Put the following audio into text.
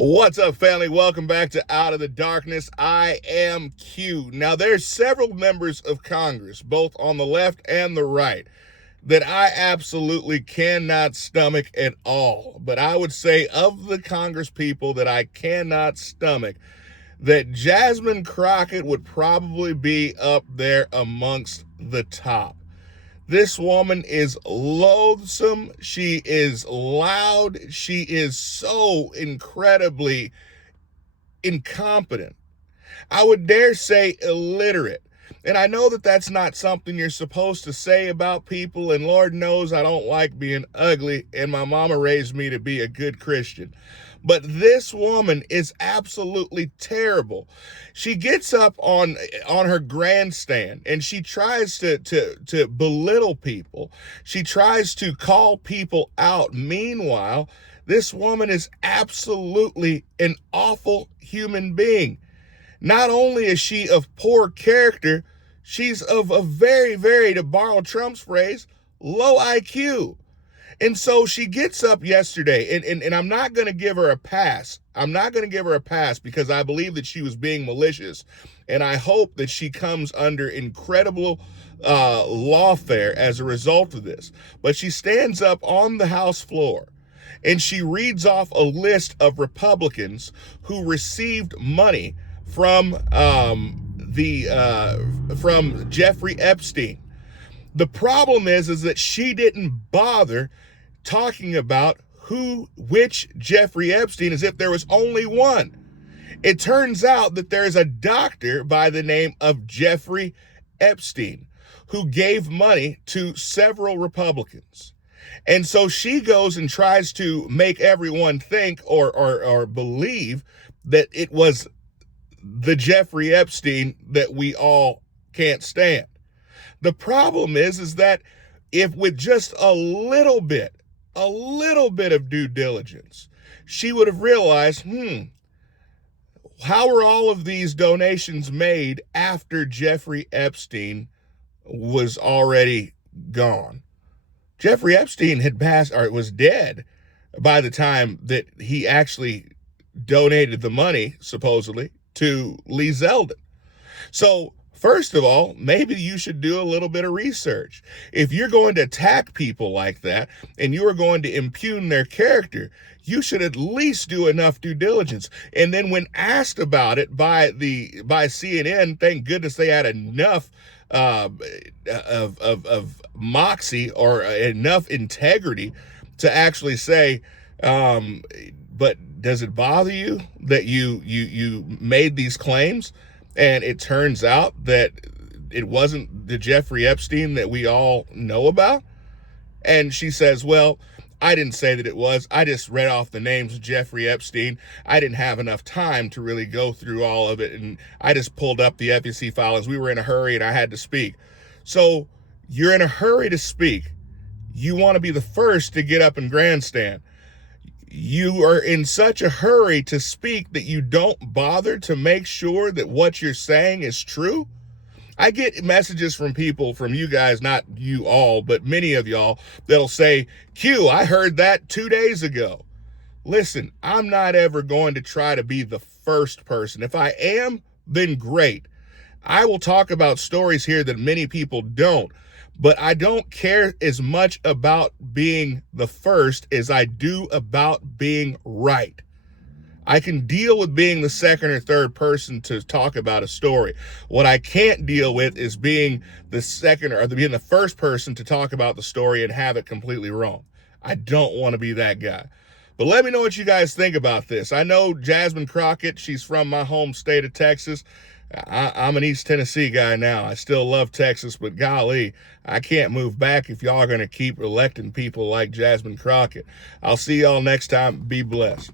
What's up, family? Welcome back to Out of the Darkness. I am Q. Now, there's several members of Congress, both on the left and the right, that I absolutely cannot stomach at all. But I would say of the Congress people that I cannot stomach, that Jasmine Crockett would probably be up there amongst the top. This woman is loathsome. She is loud. She is so incredibly incompetent. I would dare say illiterate. And I know that that's not something you're supposed to say about people, and Lord knows I don't like being ugly, and my mama raised me to be a good Christian. But this woman is absolutely terrible. She gets up on her grandstand and she tries to belittle people. She tries to call people out. Meanwhile, this woman is absolutely an awful human being. Not only is she of poor character, she's of a very, very, to borrow Trump's phrase, low IQ. And so she gets up yesterday, and I'm not going to give her a pass. I'm not going to give her a pass because I believe that she was being malicious, and I hope that she comes under incredible lawfare as a result of this. But she stands up on the House floor, and she reads off a list of Republicans who received money from from Jeffrey Epstein. The problem is that she didn't bother talking about which Jeffrey Epstein, as if there was only one. It turns out that there's a doctor by the name of Jeffrey Epstein who gave money to several Republicans. And so she goes and tries to make everyone think or believe that it was the Jeffrey Epstein that we all can't stand. The problem is that if with just a little bit of due diligence, she would have realized, how were all of these donations made after Jeffrey Epstein was already gone? Jeffrey Epstein had passed, or was dead by the time that he actually donated the money, supposedly, to Lee Zeldin. So, first of all, maybe you should do a little bit of research. If you're going to attack people like that and you are going to impugn their character, you should at least do enough due diligence. And then when asked about it by CNN, thank goodness they had enough of moxie or enough integrity to actually say, but does it bother you that you made these claims? And it turns out that it wasn't the Jeffrey Epstein that we all know about. And she says, well, I didn't say that it was. I just read off the names of Jeffrey Epstein. I didn't have enough time to really go through all of it. And I just pulled up the FEC filings. We were in a hurry and I had to speak. So you're in a hurry to speak. You want to be the first to get up and grandstand. You are in such a hurry to speak that you don't bother to make sure that what you're saying is true. I get messages from people, from you guys, not you all, but many of y'all, that'll say, Q, I heard that 2 days ago. Listen, I'm not ever going to try to be the first person. If I am, then great. I will talk about stories here that many people don't. But I don't care as much about being the first as I do about being right. I can deal with being the second or third person to talk about a story. What I can't deal with is being the second or being the first person to talk about the story and have it completely wrong. I don't want to be that guy. But let me know what you guys think about this. I know Jasmine Crockett, she's from my home state of Texas. I'm an East Tennessee guy now. I still love Texas, but golly, I can't move back if y'all are going to keep electing people like Jasmine Crockett. I'll see y'all next time. Be blessed.